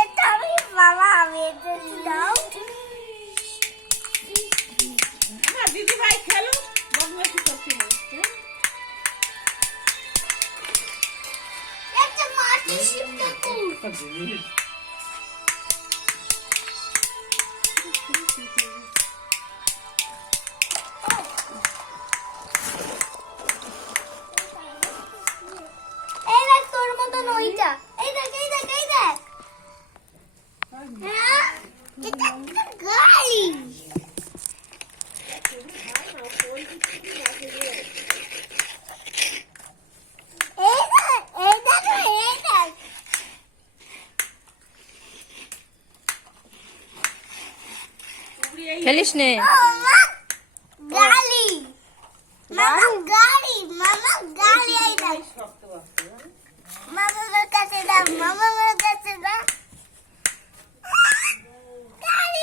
এটা আমি বাবা আমি এটা দাও না দিদি ভাই খেলো বদমাইশি করছি না এটা মাটি শিফট কর এই দেখ তোর মতন ওইটা এই দেখ এই দেখ এই দেখ হ্যাঁ এটা একটা গাড়ি এই দেখ এই দেখ এই দেখ খেলিস নে Oh,